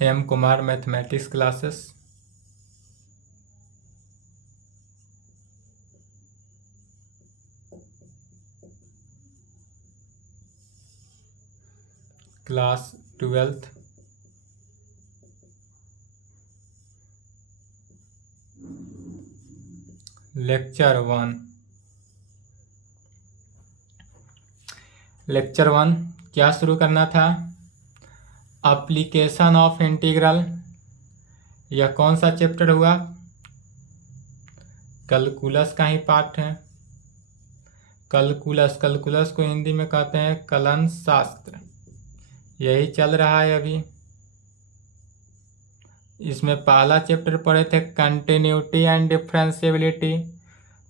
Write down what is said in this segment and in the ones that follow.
M Kumar mathematics classes. Class 12th। Lecture 1। Lecture 1 क्या शुरू करना था? Application of integral. यह कौन सा चैप्टर हुआ? कैलकुलस का ही पार्ट है। कैलकुलस को हिंदी में कहते हैं कलन शास्त्र। यही चल रहा है अभी। इसमें पहला चैप्टर पढ़े थे कंटिन्यूटी एंड डिफरेंशिएबिलिटी।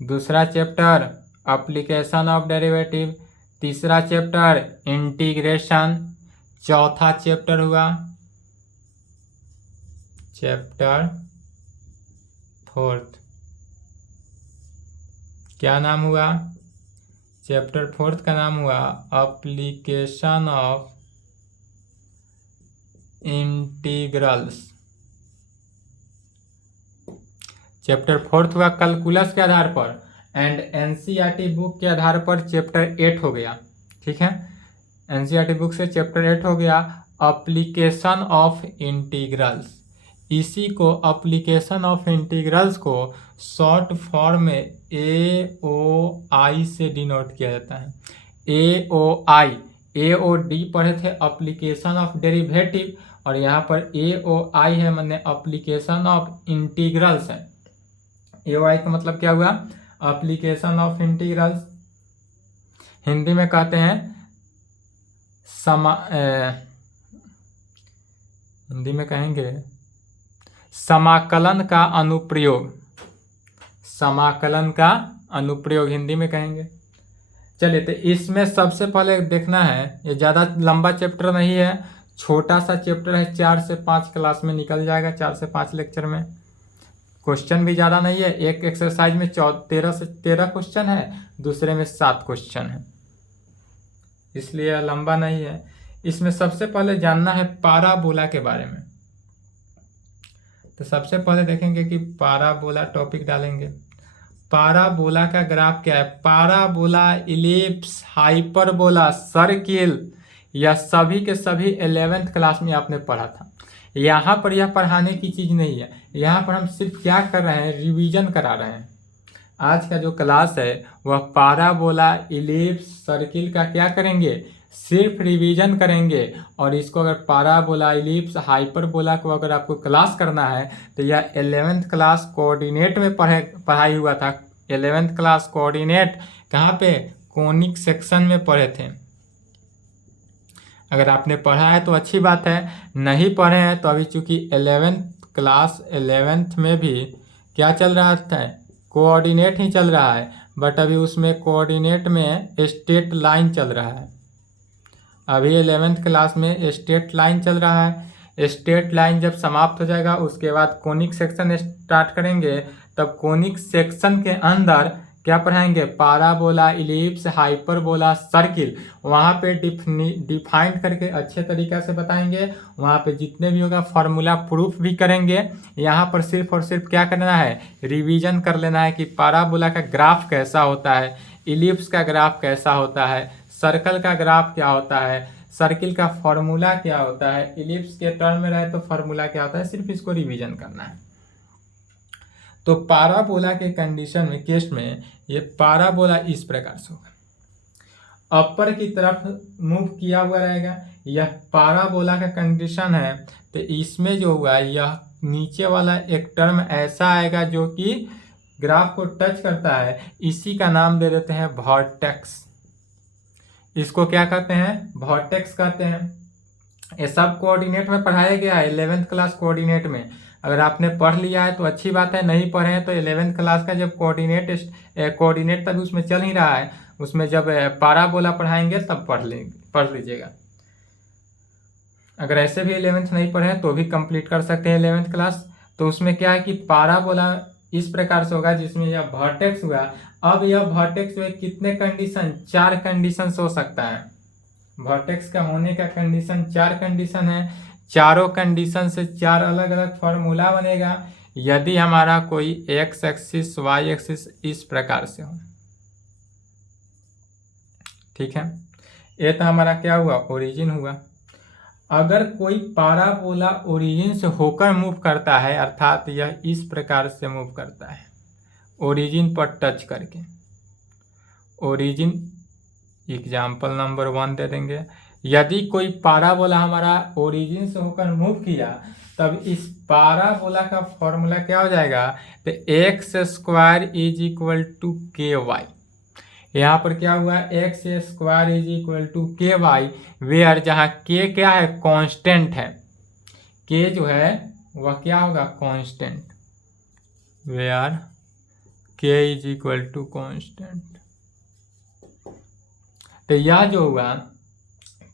दूसरा चैप्टर एप्लीकेशन ऑफ डेरिवेटिव। तीसरा चैप्टर इंटीग्रेशन। चौथा चैप्टर हुआ चैप्टर 4th। क्या नाम हुआ? चैप्टर 4th का नाम हुआ application of integrals. Chapter 4th हुआ कैलकुलस के आधार पर एंड एनसीईआरटी बुक के आधार पर चैप्टर 8 हो गया। ठीक है, एनसीईआरटी बुक से चैप्टर 8 हो गया एप्लीकेशन ऑफ इंटीग्रल्स। इसी को एप्लीकेशन ऑफ इंटीग्रल्स को शॉर्ट फॉर्म में AOI से डिनोट किया जाता है। AOI, AOD पढ़े थे एप्लीकेशन ऑफ डेरिवेटिव, और यहाँ पर AOI है मैंने एप्लीकेशन ऑफ इंटीग्रल्स है। AOI का मतलब क्या हुआ? Application of integrals. हिंदी में कहते हैं हिंदी में कहेंगे समाकलन का अनुप्रयोग। समाकलन का अनुप्रयोग हिंदी में कहेंगे। चलिए, तो इसमें सबसे पहले देखना है, ये ज़्यादा लंबा चैप्टर नहीं है, छोटा सा चैप्टर है। 4 से 5 क्लास में निकल जाएगा, 4 से 5 लेक्चर में। क्वेश्चन भी ज़्यादा नहीं है। एक एक्सरसाइज में 13 से 13 क्वेश्चन है, दूसरे में 7 क्वेश्चन है, इसलिए लंबा नहीं है। इसमें सबसे पहले जानना है पाराबोला के बारे में। तो सबसे पहले देखेंगे कि पाराबोला टॉपिक डालेंगे। पाराबोला का ग्राफ क्या है? पाराबोला, इलिप्स, हाइपरबोला, सर्किल, यह सभी के सभी 11th क्लास में आपने पढ़ा था। यहाँ पर यह पढ़ाने की चीज़ नहीं है। यहाँ पर हम सिर्फ क्या कर रहे हैं? रिवीजन करा रहे हैं। आज का जो क्लास है वह पाराबोला, इलिप्स, सर्किल का क्या करेंगे? सिर्फ रिवीजन करेंगे। और इसको अगर पाराबोला, इलिप्स, हाइपरबोला को अगर आपको क्लास करना है तो यह 11th क्लास कोऑर्डिनेट में पढ़ाई हुआ था। 11th क्लास कोऑर्डिनेट कहाँ पे? कोनिक सेक्शन में पढ़े थे। अगर आपने पढ़ा है तो अच्छी बात है, नहीं पढ़े हैं तो अभी चूंकि 11th क्लास 11th में भी क्या चल रहा था? कोऑर्डिनेट ही चल रहा है, बट अभी उसमें कोऑर्डिनेट में स्ट्रेट लाइन चल रहा है। अभी 11th क्लास में स्ट्रेट लाइन चल रहा है। स्ट्रेट लाइन जब समाप्त हो जाएगा उसके बाद कोनिक सेक्शन स्टार्ट करेंगे। तब कोनिक सेक्शन के अंदर क्या पढ़ाएंगे? Parabola, ellipse, hyperbola, circle. वहाँ पे डिफाइन करके अच्छे तरीक़ा से बताएंगे। वहाँ पे जितने भी होगा फार्मूला प्रूफ भी करेंगे। यहाँ पर सिर्फ और सिर्फ क्या करना है? रिवीजन कर लेना है कि पाराबोला का ग्राफ कैसा होता है, इलिप्स का ग्राफ कैसा होता है, सर्कल का ग्राफ क्या होता है, सर्किल का फार्मूला क्या होता है, इलिप्स के टर्म में रहे तो फार्मूला क्या होता है। सिर्फ इसको रिवीजन करना है। तो पाराबोला के कंडीशन में, केस में, ये पाराबोला इस प्रकार से होगा, अपर की तरफ मूव किया हुआ रहेगा। यह पाराबोला का कंडीशन है। तो इसमें जो हुआ यह नीचे वाला एक टर्म ऐसा आएगा जो कि ग्राफ को टच करता है। इसी का नाम दे देते हैं वर्टेक्स। इसको क्या कहते हैं? वर्टेक्स कहते हैं। ये सब कोऑर्डिनेट में पढ़ाया गया है 11th क्लास कोऑर्डिनेट में। अगर आपने पढ़ लिया है तो अच्छी बात है, नहीं पढ़े हैं तो 11th क्लास का जब कोऑर्डिनेट तभी उसमें चल ही रहा है, उसमें जब पाराबोला पढ़ाएंगे तब पढ़ लीजिएगा। अगर ऐसे भी 11th नहीं पढ़े हैं तो भी कंप्लीट कर सकते हैं 11th क्लास। तो उसमें क्या है कि पाराबोला इस प्रकार से होगा जिसमें यह वर्टेक्स हुआ। अब यह वर्टेक्स में कितने कंडीशन? 4 कंडीशन हो सकता है। वर्टेक्स का होने का कंडीशन 4 कंडीशन है। चारों कंडीशन से 4 अलग अलग फॉर्मूला बनेगा यदि हमारा कोई एक्स एक्सिस वाई एक्सिस इस प्रकार से हो। ठीक है, ये तो हमारा क्या हुआ, ओरिजिन हुआ। अगर कोई पाराबोला ओरिजिन से होकर मूव करता है, अर्थात यह इस प्रकार से मूव करता है ओरिजिन पर टच करके, ओरिजिन एग्जाम्पल नंबर 1 दे देंगे। यदि कोई पाराबोला हमारा ओरिजिन से होकर मूव किया तब इस पाराबोला का फॉर्मूला क्या हो जाएगा, तो x square is equal to k y. यहाँ पर क्या हुआ, x square is equal to k y, where जहाँ के क्या है, कांस्टेंट है, के जो है वह क्या होगा, कांस्टेंट, वेयर के इज इक्वल टू कांस्टेंट। तो यह जो हुआ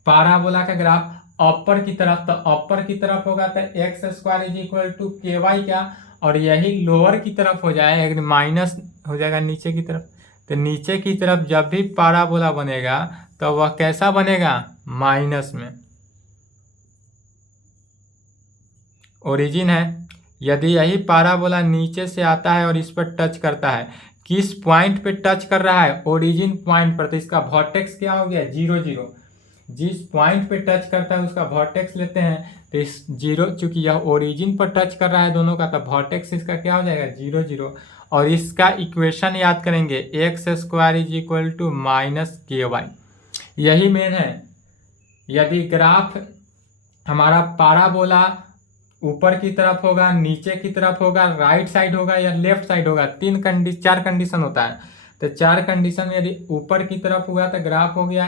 पाराबोला का ग्राफ अपर की तरफ, तो अपर की तरफ होगा तो x square is equal to k y क्या, और यही लोअर की तरफ हो जाए, माइनस हो जाएगा नीचे की तरफ। तो नीचे की तरफ जब भी पाराबोला बनेगा तो वह कैसा बनेगा, माइनस में। ओरिजिन है, यदि यही पाराबोला नीचे से आता है और इस पर टच करता है, किस पॉइंट पे टच कर रहा है, ओरिजिन पॉइंट पर, तो इसका वर्टेक्स क्या हो गया, 0 0। जिस पॉइंट पे टच करता है उसका वर्टेक्स लेते हैं, तो इस 0, चूंकि यह ओरिजिन पर टच कर रहा है दोनों का, तो वर्टेक्स इसका क्या हो जाएगा, 0 0। और इसका इक्वेशन याद करेंगे, x square is equal to minus k y, यही मेन है। यदि ग्राफ हमारा पाराबोला ऊपर की तरफ होगा, नीचे की तरफ होगा, राइट साइड होगा या लेफ्ट साइड होगा, 4 कंडीशन होता है। तो 4 कंडीशन में यदि ऊपर की तरफ हुआ तो ग्राफ हो गया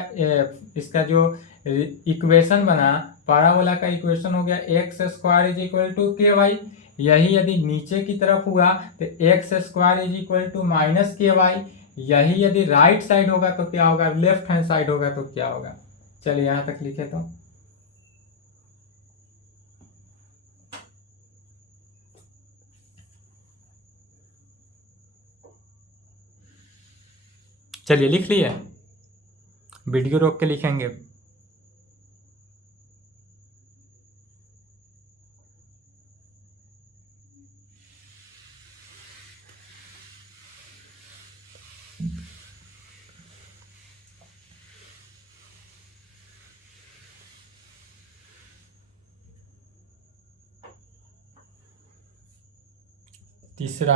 इसका जो इक्वेशन बना पाराबोला का इक्वेशन हो गया x square is equal to k y. यही यदि नीचे की तरफ हुआ तो x square is equal to minus k y. यही यदि राइट साइड होगा तो क्या होगा, लेफ्ट हैंड साइड होगा तो क्या होगा। चलिए यहाँ तक लिखे तो चलिए लिख लिए, वीडियो रोक के लिखेंगे। तीसरा,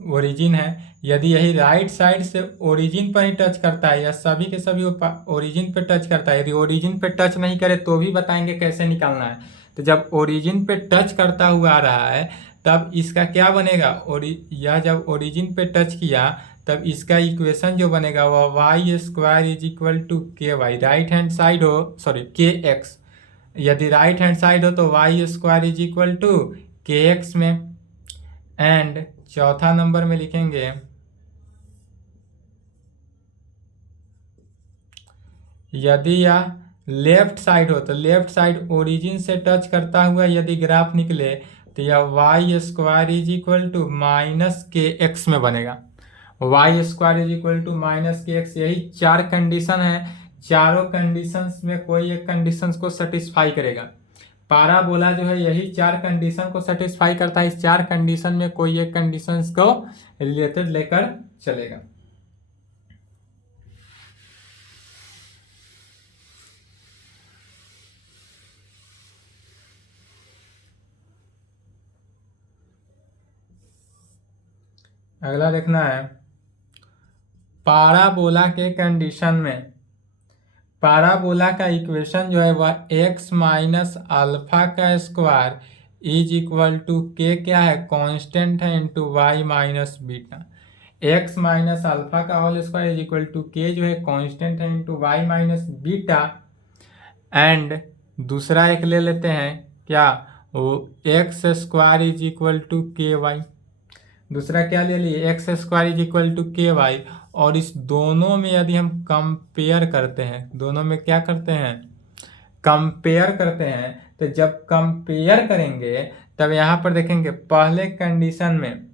ओरिजिन है, यदि यही राइट साइड से ओरिजिन पर ही टच करता है या सभी के सभी ओरिजिन पे टच करता है, यदि ओरिजिन पे टच नहीं करे तो भी बताएंगे कैसे निकालना है। तो जब ओरिजिन पे टच करता हुआ आ रहा है तब इसका क्या बनेगा, या जब ओरिजिन पे टच किया तब इसका इक्वेशन जो बनेगा वह y square is equal to k y, right hand side हो, सॉरी के एक्स, यदि राइट हैंड साइड हो तो y square is equal to k x में। एंड चौथा नंबर में लिखेंगे यदि यह लेफ्ट साइड हो तो लेफ्ट साइड ओरिजिन से टच करता हुआ यदि ग्राफ निकले तो यह y square is equal to minus k x में बनेगा, y square is equal to minus k x. यही 4 कंडीशन है, चारों कंडीशंस में कोई एक कंडीशंस को सेटिस्फाई करेगा। पाराबोला जो है यही 4 कंडीशन को सेटिस्फाई करता है, इस 4 कंडीशन में कोई एक कंडीशंस को रिलेटेड लेकर चलेगा। अगला देखना है, पाराबोला के कंडीशन में पाराबोला का इक्वेशन जो है वह x माइनस अल्फा का square is equal to k क्या है, कांस्टेंट है, into y minus beta. x minus alpha का whole square is equal to k जो है कांस्टेंट है, into y minus beta. And दूसरा एक ले लेते हैं क्या, वो x square is equal to k y. दूसरा क्या ले लिए, x square is equal to k y. और इस दोनों में यदि हम कंपेयर करते हैं, दोनों में क्या करते हैं, कंपेयर करते हैं, तो जब कंपेयर करेंगे तब यहाँ पर देखेंगे पहले कंडीशन में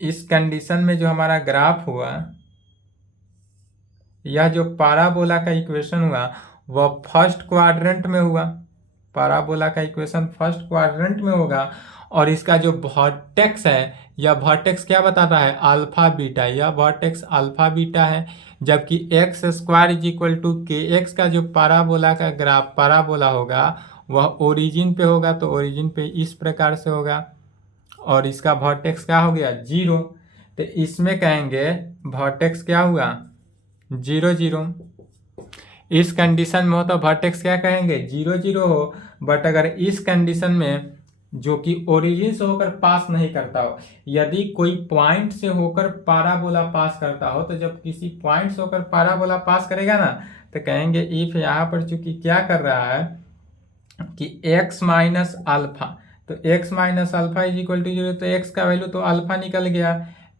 इस कंडीशन में जो हमारा ग्राफ हुआ, यह जो पाराबोला का इक्वेशन हुआ वह फर्स्ट क्वाड्रेंट में हुआ। पाराबोला का इक्वेशन फर्स्ट क्वाड्रेंट में होगा और इसका जो वर्टेक्स है, यह वर्टेक्स क्या बताता है, अल्फा बीटा। यह वर्टेक्स अल्फा बीटा है, जबकि x square is equal to k x का जो पाराबोला का ग्राफ पाराबोला होगा वह ओरिजिन पे होगा, तो ओरिजिन पे इस प्रकार से होगा और इसका वर्टेक्स क्या हो गया, 0। तो इसमें कहेंगे वर्टेक्स क्या हुआ, 0 0। इस कंडीशन में हो तो वर्टेक्स क्या कहेंगे, 0 0 हो। बट अगर इस कंडीशन में जो कि ओरिजिन से होकर पास नहीं करता हो, यदि कोई पॉइंट से होकर पाराबोला पास करता हो, तो जब किसी पॉइंट से होकर पाराबोला पास करेगा ना, तो कहेंगे इफ यहाँ पर चूंकि क्या कर रहा है कि x माइनस अल्फा, तो x minus alpha is equal to 0, तो x का वैल्यू तो अल्फा निकल गया,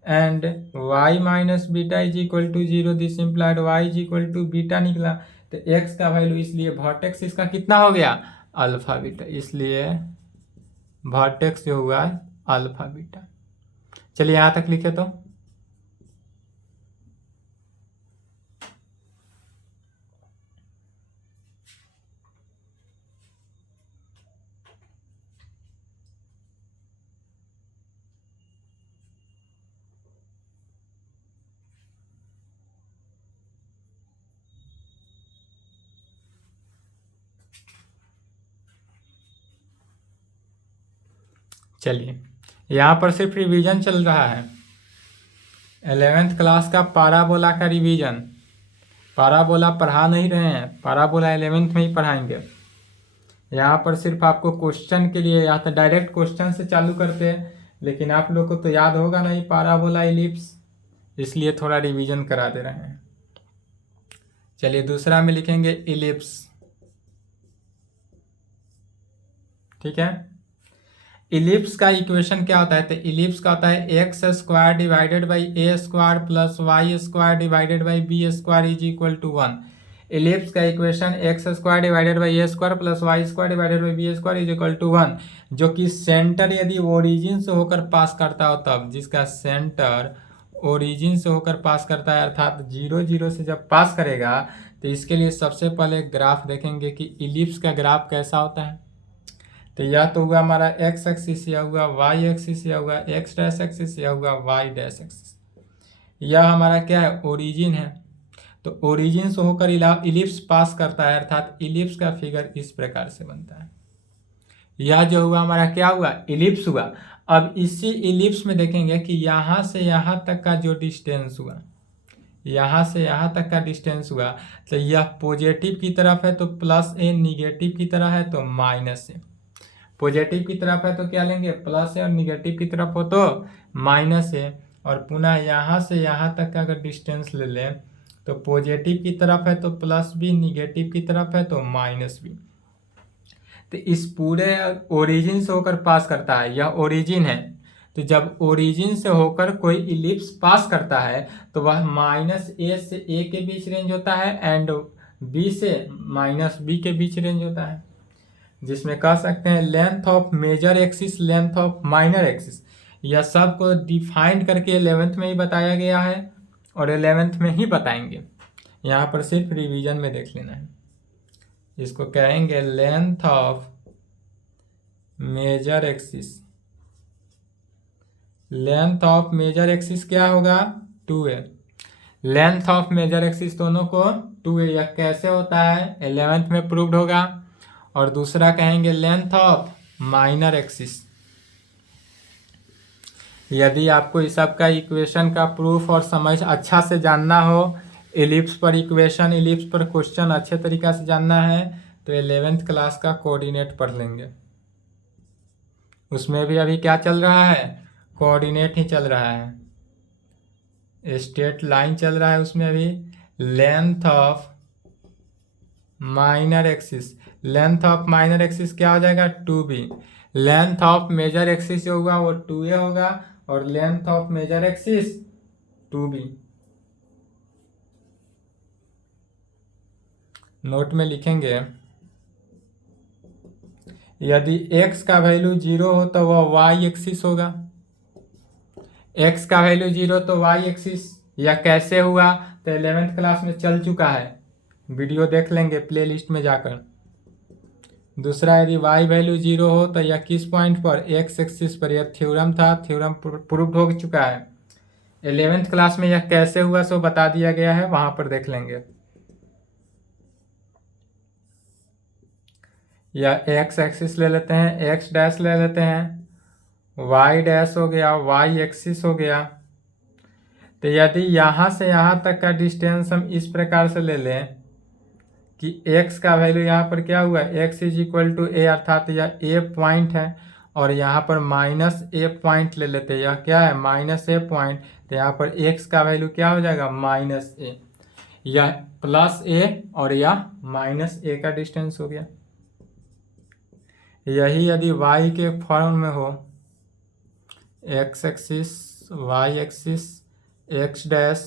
and y minus beta is equal to 0, this implied y is equal to beta निकला। तो x का वैल्यू, इसलिए वर्टेक्स इसका कितना हो गया, अल्फा बीटा, इसलिए वर्टेक्स जो हुआ है अल्फा बीटा। चलिए यहाँ तक लिखे तो चलिए यहाँ पर सिर्फ रिवीजन चल रहा है, 11th क्लास का पाराबोला का रिवीजन। पाराबोला पढ़ा नहीं रहे हैं, पाराबोला 11th में ही पढ़ाएंगे। यहाँ पर सिर्फ आपको क्वेश्चन के लिए, या तो डायरेक्ट क्वेश्चन से चालू करते हैं, लेकिन आप लोग को तो याद होगा नहीं पाराबोला इलिप्स, इसलिए थोड़ा रिवीजन करा दे रहे हैं। चलिए दूसरा में लिखेंगे इलिप्स, ठीक है। इलिप्स का इक्वेशन क्या होता है, तो इलिप्स का होता है x square divided by a square plus y square divided by b square is equal to 1। Ellipse का equation x square divided by a square plus y square divided by b square is equal to 1, जो कि centre यदि origin से होकर पास करता हो तब, जिसका सेंटर ओरिजिन से होकर पास करता है, अर्थात 0 0 से जब पास करेगा, तो इसके लिए सबसे पहले ग्राफ देखेंगे कि इलिप्स का ग्राफ कैसा होता है। तो यह तो हुआ हमारा एक्स एक्सिस, यह हुआ वाई एक्सिस, यह हुआ एक्स डैश एक्सिस, यह हुआ वाई डैश एक्सिस। यह हमारा क्या है, ओरिजिन है। तो ओरिजिन से होकर इलिप्स पास करता है, अर्थात इलिप्स का फिगर इस प्रकार से बनता है। यह जो हुआ हमारा क्या हुआ, इलिप्स हुआ। अब इसी इलिप्स में देखेंगे कि यहाँ से यहाँ तक का जो डिस्टेंस हुआ, यहाँ से यहाँ तक का डिस्टेंस हुआ, तो यह पॉजिटिव की तरफ है तो प्लस ए, निगेटिव की तरफ है तो माइनस ए। पॉजिटिव की तरफ है तो क्या लेंगे, प्लस है, और निगेटिव की तरफ हो तो माइनस है। और पुनः यहाँ से यहाँ तक का अगर डिस्टेंस ले लें, तो पॉजिटिव की तरफ है तो प्लस बी, निगेटिव की तरफ है तो माइनस बी। तो इस पूरे ओरिजिन से होकर पास करता है, यह ओरिजिन है। तो जब ओरिजिन से होकर कोई इलिप्स पास करता है, तो वह माइनस ए से ए के बीच रेंज होता है, एंड बी से माइनस बी के बीच रेंज होता है, जिसमें कह सकते हैं length of major axis, length of minor axis. यह सब को डिफाइंड करके 11th में ही बताया गया है और 11th में ही बताएंगे। यहाँ पर सिर्फ रिवीजन में देख लेना है। इसको कहेंगे length of major axis. Length of major axis क्या होगा, 2a। Length of major axis दोनों को 2a। यह कैसे होता है, 11th में प्रूव्ड होगा। और दूसरा कहेंगे लेंथ ऑफ माइनर एक्सिस। यदि आपको इस सब का इक्वेशन का प्रूफ और समझ अच्छा से जानना हो, इलिप्स पर इक्वेशन, इलिप्स पर क्वेश्चन अच्छे तरीक़ा से जानना है, तो 11th क्लास का कोऑर्डिनेट पढ़ लेंगे। उसमें भी अभी क्या चल रहा है, कोऑर्डिनेट ही चल रहा है, स्ट्रेट लाइन चल रहा है उसमें अभी। Length of minor axis, length of minor axis क्या हो जाएगा, 2b। Length of major axis जो होगा वो 2a होगा, और length of major axis 2b। Note में लिखेंगे, यदि x का वैल्यू 0 हो तो वह y एक्सिस होगा, x का वैल्यू 0 तो y एक्सिस, या कैसे हुआ तो 11th क्लास में चल चुका है, वीडियो देख लेंगे प्लेलिस्ट में जाकर। दूसरा, यदि y वैल्यू 0 हो तो यह किस पॉइंट पर, x एक्सिस पर। यह थ्योरम था, थ्योरम प्रूव्ड हो चुका है। 11th क्लास में यह कैसे हुआ सो बता दिया गया है, वहां पर देख लेंगे। यह x एक्सिस ले लेते हैं, x डैश ले लेते हैं, y डैश हो गया, y एक्सिस हो गया। तो यदि यहाँ से यहाँ तक का डिस्टेंस हम इस प्रकार से ले लें कि x का वैल्यू यहाँ पर क्या हुआ, x is equal to a, अर्थात यह a पॉइंट है, और यहाँ पर माइनस a पॉइंट ले लेते हैं, यह क्या है माइनस a पॉइंट। तो यहाँ पर x का वैल्यू क्या हो जाएगा माइनस a, यह प्लस a और यह माइनस a का डिस्टेंस हो गया। यही यदि y के फॉर्म में हो, x axis, y axis, x dash,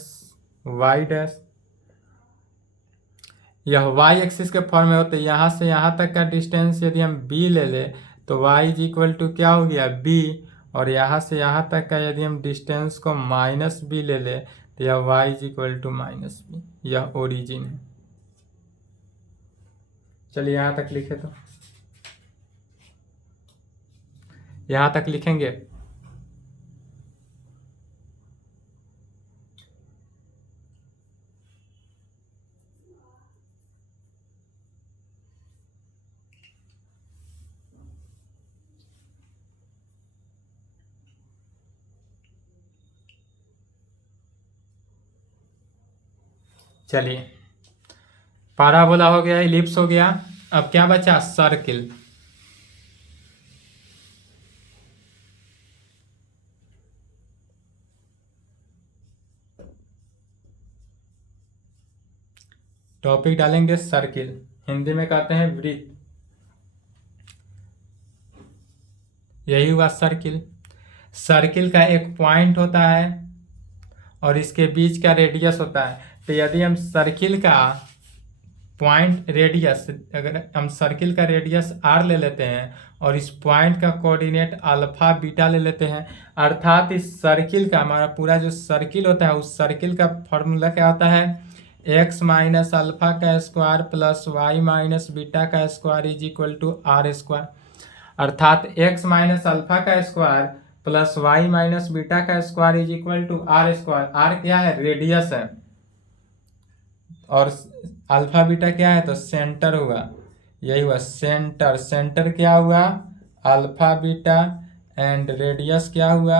y dash, यह y एक्सिस के फॉर्म में हो, तो यहाँ से यहाँ तक का डिस्टेंस यदि हम b ले ले तो y इज इक्वल टू क्या हो गया b, और यहाँ से यहाँ तक का यदि हम डिस्टेंस को माइनस b ले ले तो यह y is equal to minus b, यह ओरिजिन है। चलिए यहाँ तक लिखे, तो यहाँ तक लिखेंगे। चलिए, पैराबोला हो गया, इलिप्स हो गया, अब क्या बचा, सर्किल। टॉपिक डालेंगे सर्किल, हिंदी में कहते हैं वृत्त। यही हुआ सर्किल। सर्किल का एक पॉइंट होता है और इसके बीच का रेडियस होता है। तो यदि हम सर्किल का पॉइंट रेडियस, अगर हम सर्किल का रेडियस r ले लेते हैं और इस पॉइंट का कोऑर्डिनेट अल्फा बीटा ले लेते हैं, अर्थात इस सर्किल का, हमारा पूरा जो सर्किल होता है उस सर्किल का फॉर्मूला क्या होता है, x माइनस अल्फा का square plus y minus beta का square is equal to r square. अर्थात x माइनस अल्फा का square plus y minus beta का square is equal to r square. R क्या है, रेडियस है, और अल्फा बीटा क्या है, तो सेंटर हुआ। यही हुआ सेंटर, सेंटर क्या हुआ, अल्फा बीटा, एंड रेडियस क्या हुआ,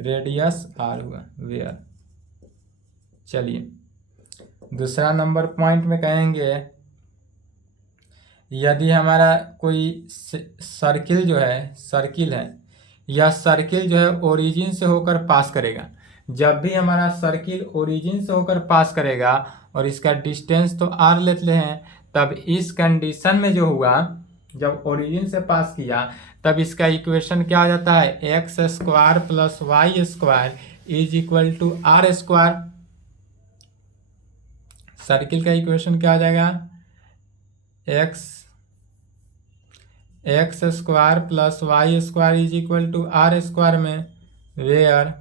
रेडियस आर हुआ, वेयर। चलिए दूसरा नंबर पॉइंट में कहेंगे, यदि हमारा कोई सर्किल जो है, सर्किल है, यह सर्किल जो है ओरिजिन से होकर पास करेगा। जब भी हमारा सर्किल ओरिजिन से होकर पास करेगा और इसका डिस्टेंस तो r लेते हैं, तब इस कंडीशन में जो हुआ, जब ओरिजिन से पास किया तब इसका इक्वेशन क्या हो जाता है, x square plus y square is equal to r square. Circle का इक्वेशन क्या आ जाएगा, x square plus y square is equal to r square में वेयर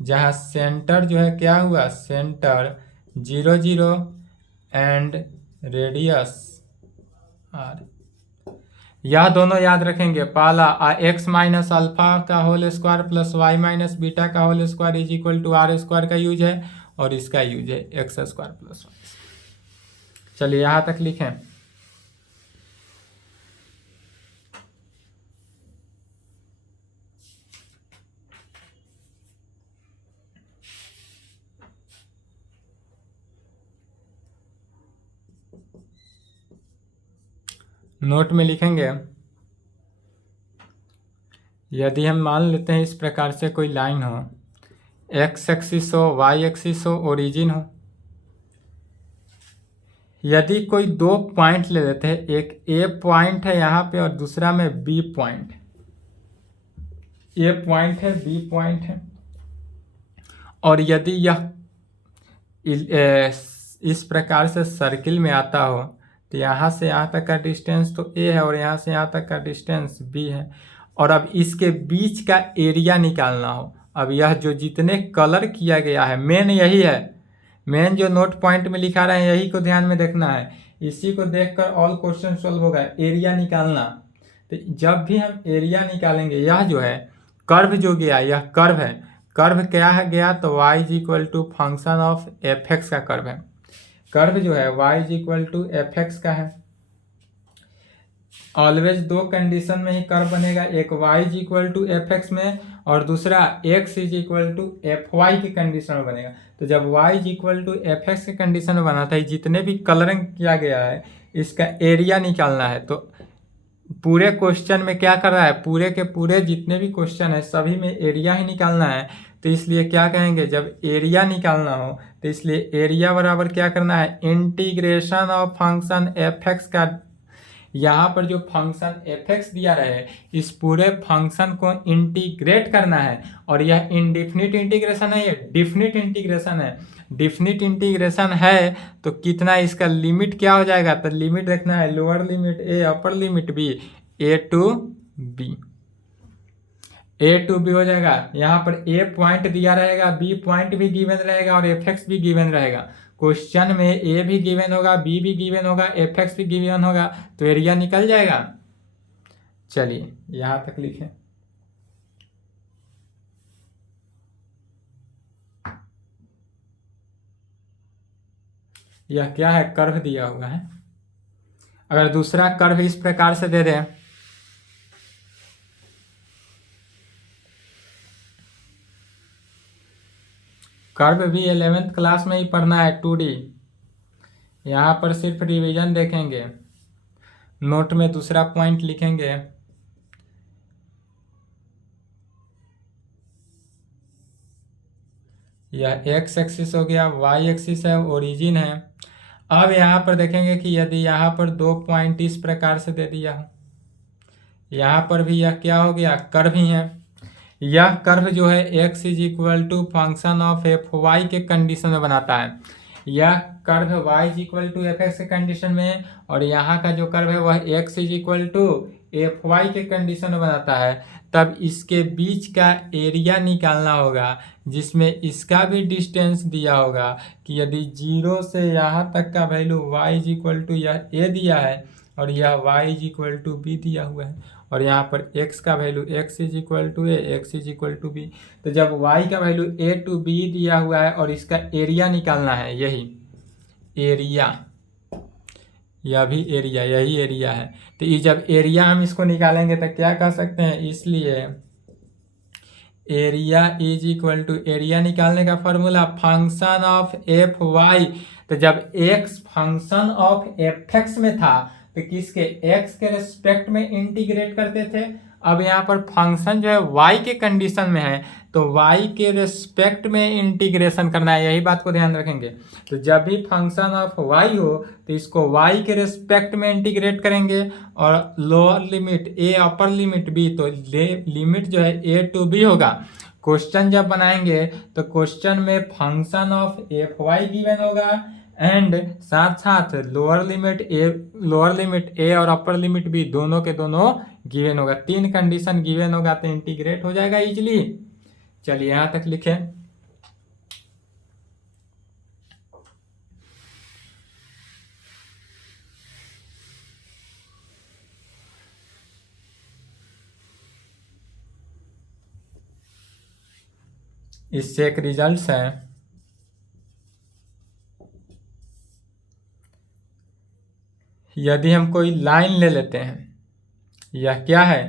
जहाँ सेंटर जो है क्या हुआ, सेंटर 0 0 एंड रेडियस आर। यह दोनों याद रखेंगे। पहला एक्स माइनस अल्फा का whole square plus y minus beta का whole square is equal to r square का यूज है, और इसका यूज है एक्स स्क्वायर प्लस वाई। चलिए यहाँ तक लिखें। नोट में लिखेंगे, यदि हम मान लेते हैं इस प्रकार से कोई लाइन हो, एक्स एक्सिस हो, वाई एक्सिस हो, ओरिजिन हो। यदि कोई दो पॉइंट ले लेते हैं, एक ए पॉइंट है यहाँ पे और दूसरा में बी पॉइंट, ए पॉइंट है, बी पॉइंट है, और यदि यह इस प्रकार से सर्किल में आता हो, तो यहाँ से यहाँ तक का डिस्टेंस तो ए है और यहाँ से यहाँ तक का डिस्टेंस बी है, और अब इसके बीच का एरिया निकालना हो। अब यह जो जितने कलर किया गया है, मेन यही है, मेन जो नोट पॉइंट में लिखा रहे हैं यही को ध्यान में देखना है। इसी को देखकर ऑल क्वेश्चन सॉल्व होगा, एरिया निकालना। तो जब भी हम एरिया निकालेंगे, यह जो है कर्व जो गया, यह कर्व है, कर्व क्या है गया, तो y is equal to function of f x का कर्व है। कर्व जो है y is equal to f x का है। ऑलवेज दो कंडीशन में ही कर्व बनेगा, एक y is equal to f x में और दूसरा x is equal to f y की कंडीशन में बनेगा। तो जब y is equal to f x की कंडीशन में बना था, जितने भी कलरिंग किया गया है इसका एरिया निकालना है। तो पूरे क्वेश्चन में क्या कर रहा है, पूरे के पूरे जितने भी क्वेश्चन है सभी में एरिया ही निकालना है। तो इसलिए क्या कहेंगे, जब एरिया निकालना हो तो इसलिए एरिया बराबर क्या करना है, integration of function F x का, यहाँ पर जो फंक्शन एफ एक्स दिया रहे इस पूरे फंक्शन को इंटीग्रेट करना है। और यह इनडिफिनिट इंटीग्रेशन है, ये डिफिनिट इंटीग्रेशन है। डिफिनिट इंटीग्रेशन है तो कितना इसका लिमिट क्या हो जाएगा, तो लिमिट देखना है, lower limit a upper limit b, a to b, a to b हो जाएगा। यहाँ पर ए पॉइंट दिया रहेगा, बी पॉइंट भी गिवन रहेगा और एफ एक्स भी गिवन रहेगा। क्वेश्चन में ए भी गिवन होगा, बी भी गिवन होगा, एफ एक्स भी गिवन होगा, तो एरिया निकल जाएगा। चलिए यहां तक लिखें। यह क्या है, कर्व दिया हुआ है। अगर दूसरा कर्व इस प्रकार से दे दें, कर्व भी 11th क्लास में ही पढ़ना है 2D, यहाँ पर सिर्फ रिवीजन देखेंगे, नोट में दूसरा पॉइंट लिखेंगे। यह एक्स एक्सिस हो गया, वाई एक्सिस है, ओरिजिन है। अब यहाँ पर देखेंगे कि यदि यहाँ पर दो पॉइंट इस प्रकार से दे दिया हो, यहाँ पर भी यह क्या हो गया, कर्व ही है। यह कर्व जो है x is equal to function of f y के कंडीशन में बनाता है। यह curve y is equal to f x के कंडीशन में, और यहाँ का जो कर्व है वह x is equal to f y के कंडीशन में बनाता है। तब इसके बीच का एरिया निकालना होगा, जिसमें इसका भी डिस्टेंस दिया होगा कि यदि 0 से यहाँ तक का value y is equal to यह a दिया है और यह y is equal to b दिया हुआ है, और यहाँ पर x का value x is equal to a, x is equal to b। तो जब y का वैल्यू a टू b दिया हुआ है और इसका एरिया निकालना है, यही एरिया, यह भी एरिया, यही एरिया है। तो ये जब एरिया हम इसको निकालेंगे तो क्या कह सकते हैं, इसलिए area is equal to, area निकालने का formula function of f y. तो जब x function of f x में था तो किसके, x के रेस्पेक्ट में इंटीग्रेट करते थे। अब यहाँ पर फंक्शन जो है y के कंडीशन में है तो y के रेस्पेक्ट में इंटीग्रेशन करना है, यही बात को ध्यान रखेंगे। तो जब भी फंक्शन ऑफ y हो तो इसको y के रेस्पेक्ट में इंटीग्रेट करेंगे, और lower limit a upper limit b, तो लिमिट जो है a टू b होगा। क्वेश्चन जब बनाएंगे तो क्वेश्चन में function of f y given होगा एंड साथ साथ लोअर लिमिट ए और अपर लिमिट बी दोनों के दोनों गिवन होगा। 3 कंडीशन गिवन होगा तो इंटीग्रेट हो जाएगा इजीली। चलिए यहां तक लिखें। इससे एक रिजल्ट्स है, यदि हम कोई लाइन ले लेते हैं, यह क्या है,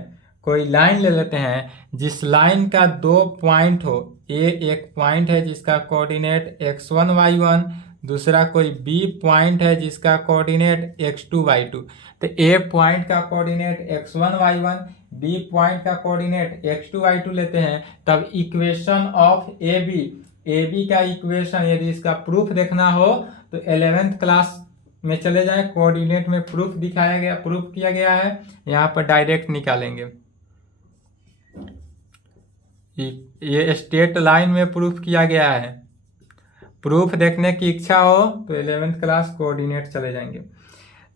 कोई लाइन ले लेते हैं जिस लाइन का 2 पॉइंट हो, ए एक पॉइंट है जिसका कोऑर्डिनेट x1 y1, दूसरा कोई बी पॉइंट है जिसका कोऑर्डिनेट x2 y2। तो ए पॉइंट का coordinate x1 y1, B point का कोऑर्डिनेट x2 y2 लेते हैं। तब इक्वेशन ऑफ ए बी का इक्वेशन, यदि इसका प्रूफ देखना हो तो 11th क्लास में चले जाएं, कोऑर्डिनेट में प्रूफ दिखाया गया, प्रूफ किया गया है, यहाँ पर डायरेक्ट निकालेंगे। ये स्ट्रेट लाइन में प्रूफ किया गया है। प्रूफ देखने की इच्छा हो तो 11th क्लास कोऑर्डिनेट चले जाएंगे।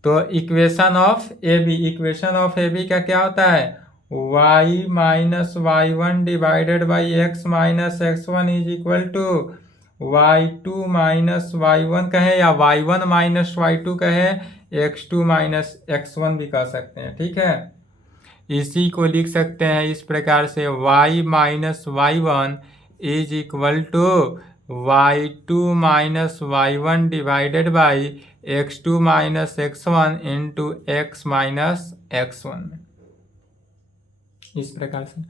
तो इक्वेशन ऑफ ए बी का क्या होता है, y minus y one divided by x minus x one is equal to y two minus y one कहे या y one minus y two कहे, x two minus x one भी कह सकते हैं। ठीक है, इसी को लिख सकते हैं इस प्रकार से, y minus y one is equal to y two minus y one divided by x two minus x one into x minus x one, इस प्रकार से।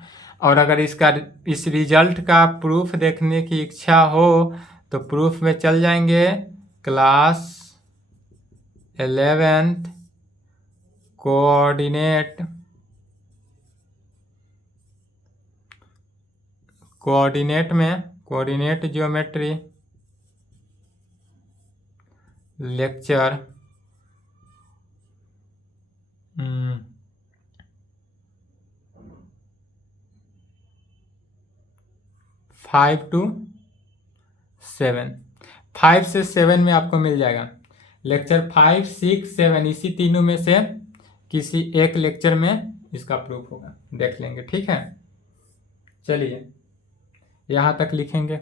और अगर इसका इस रिजल्ट का प्रूफ देखने की इच्छा हो तो प्रूफ में चल जाएंगे class 11th coordinate geometry lecture 5 to 7, 5 से 7 में आपको मिल जाएगा। लेक्चर 5, 6, 7 इसी तीनों में से किसी एक लेक्चर में इसका प्रूफ होगा, देख लेंगे। ठीक है, चलिए यहाँ तक लिखेंगे।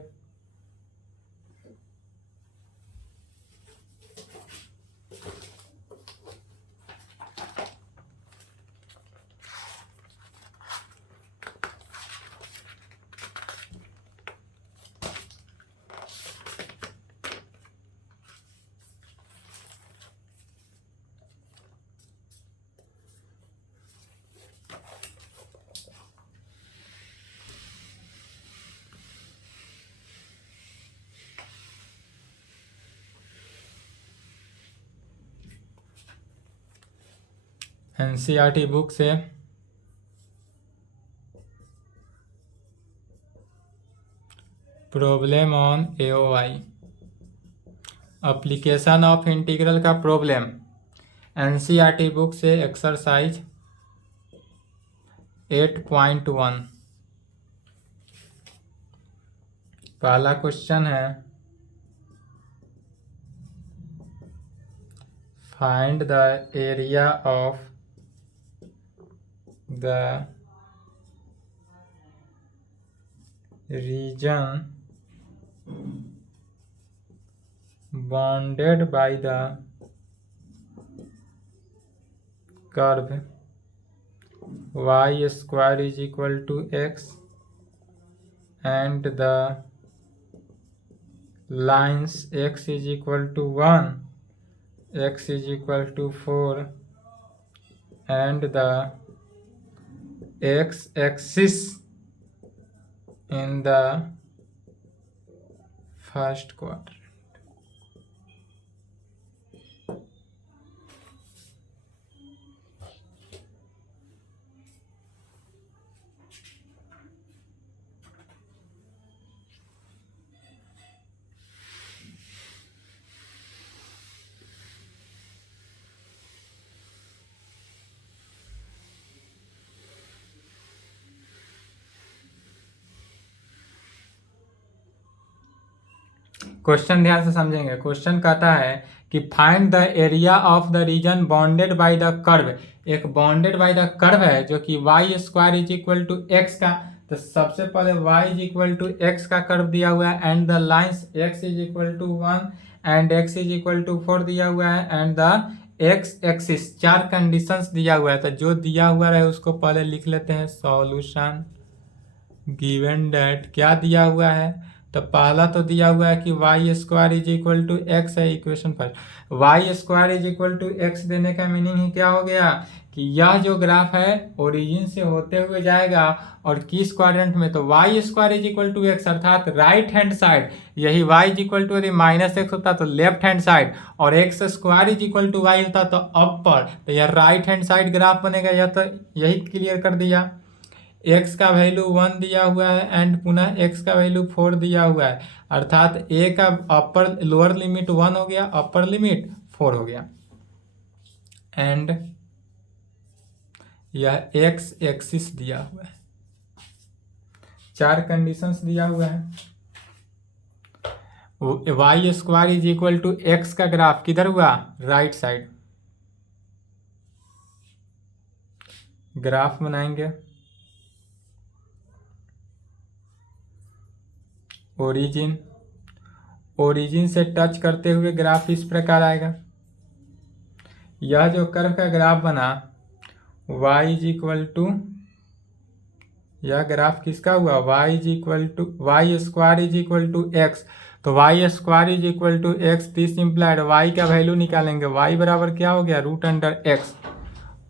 एनसीईआरटी बुक से problem on AOI, application of integral का प्रॉब्लम, एनसीईआरटी बुक से एक्सरसाइज 8.1। पहला क्वेश्चन है, find the area of the region bounded by the curve y square is equal to x and the lines x is equal to 1, x is equal to 4 and the x-axis in the first quadrant। Question ध्यान से समझेंगे। Question कहता है कि find the area of the region bounded by the curve. एक bounded by the curve है जो कि y square is equal to x का, तो सबसे पहले y is equal to x का कर्व दिया हुआ है and the lines x is equal to 1 and x is equal to 4 दिया हुआ है and the x axis, 4 conditions दिया हुआ है। तो जो दिया हुआ है उसको पहले लिख लेते हैं, सॉल्यूशन गिवन दैट क्या दिया हुआ है। तो पहला तो दिया हुआ है कि y square is equal to x है इक्वेशन पर। Y square is equal to x देने का मीनिंग ही क्या हो गया कि यह जो ग्राफ है ओरिजिन से होते हुए जाएगा और किस क्वाड्रेंट में, तो y square is equal to x अर्थात राइट हैंड साइड, यही वाई इज इक्वल टू यदि माइनस एक्स होता तो लेफ्ट हैंड साइड और x square is equal to y होता तो अपर, तो यह राइट हैंड साइड ग्राफ बनेगा। यह तो यही क्लियर कर दिया। x का वैल्यू 1 दिया हुआ है एंड पुनः x का वैल्यू 4 दिया हुआ है, अर्थात a का अपर लोअर लिमिट 1 हो गया, अपर लिमिट 4 हो गया एंड यह x एक्सिस दिया हुआ है। 4 कंडीशंस दिया हुआ है। Y square is equal to x का ग्राफ किधर हुआ, राइट साइड। ग्राफ बनाएंगे। ओरिजिन से टच करते हुए ग्राफ इस प्रकार आएगा। यह जो कर्व का ग्राफ बना y इज इक्वल टू, यह ग्राफ किसका हुआ, y is equal to y square is equal to x. तो y square is equal to x, this implied y का वैल्यू निकालेंगे, वाई बराबर क्या हो गया, root under x.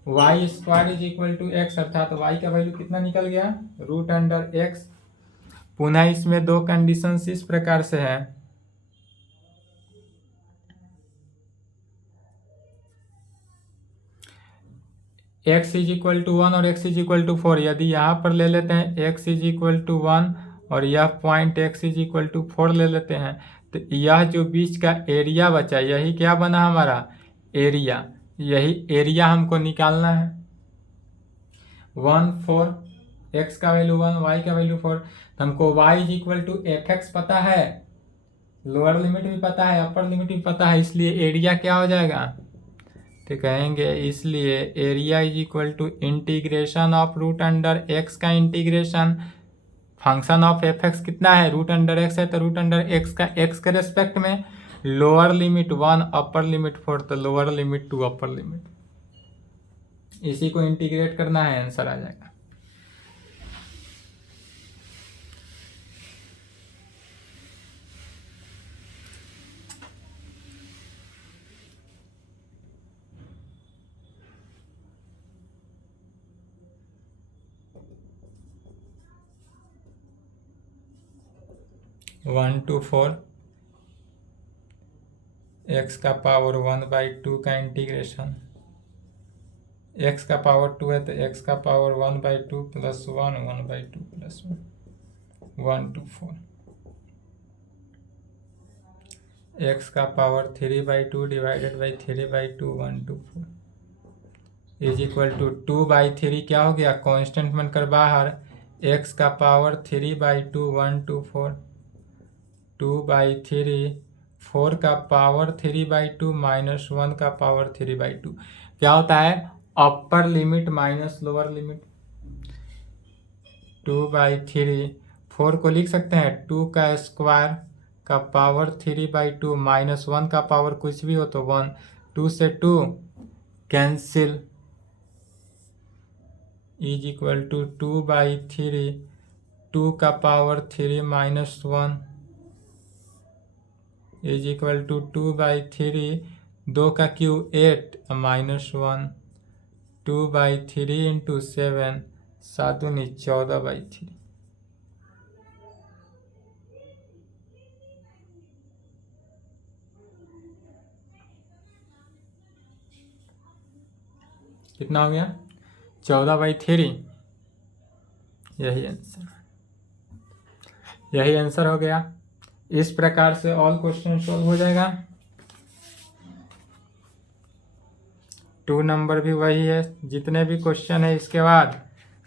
Y square is equal to x अर्थात वाई का value कितना निकल गया, रूट अंडर एक्स। पुनः इसमें दो कंडीशंस इस प्रकार से है, x इज इक्वल टू 1 और x इज इक्वल टू 4। यदि यहाँ पर ले लेते हैं x इज इक्वल टू 1 और यह point x is equal to 4 ले लेते हैं, तो यह जो बीच का एरिया बचा यही क्या बना हमारा, एरिया। यही एरिया हमको निकालना है। 1 4, x का वैल्यू 1, y का वैल्यू 4। तो हमको y is equal to fx पता है, लोअर लिमिट भी पता है, अपर लिमिट भी पता है, इसलिए एरिया क्या हो जाएगा, तो कहेंगे इसलिए area is equal to integration of root under x का integration, function of f x कितना है, रूट अंडर एक्स है, तो रूट अंडर एक्स का एक्स के रेस्पेक्ट में लोअर लिमिट 1 अपर लिमिट 4, तो लोअर लिमिट 2 अपर लिमिट, इसी को इंटीग्रेट करना है, आंसर आ जाएगा। वन टू 4 एक्स का पावर 1/2 का इंटीग्रेशन, एक्स का पावर 2 है तो एक्स का power 1/2 plus 1 1/2 plus 1 to 4, x का power 3/2 divided by 3/2 1 to 4 is equal to 2/3 क्या हो गया, कांस्टेंट बनकर बाहर, एक्स का पावर 3/2 1 टू 4, 2/3, 4 का पावर 3/2 माइनस 1 का पावर 3/2 क्या होता है, upper limit minus lower limit. 2/3, 4 को लिख सकते हैं 2 का स्क्वायर का पावर 3/2 माइनस 1 का पावर कुछ भी हो तो 1, 2 से 2 कैंसिल इज इक्वल टू 2/3, 2 का power 3 minus 1 is equal to 2/3, 2 का क्यूब 8 माइनस 1, 2/3 इंटू 7, 7 दूनी 14/3। कितना हो गया, 14/3। यही आंसर हो गया। इस प्रकार से ऑल क्वेश्चन सॉल्व हो जाएगा। 2 नंबर भी वही है, जितने भी क्वेश्चन है इसके बाद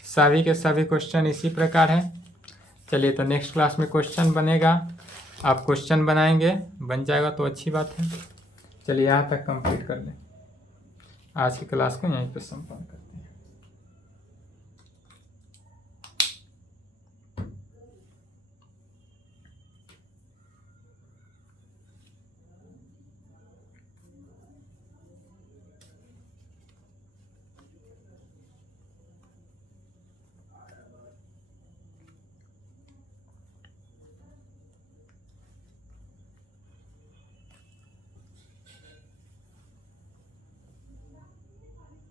सभी के सभी क्वेश्चन इसी प्रकार है। चलिए तो नेक्स्ट क्लास में क्वेश्चन बनेगा, आप क्वेश्चन बनाएंगे, बन जाएगा तो अच्छी बात है। चलिए यहाँ तक कंप्लीट कर लें, आज की क्लास को यहीं पे संपन्न करें।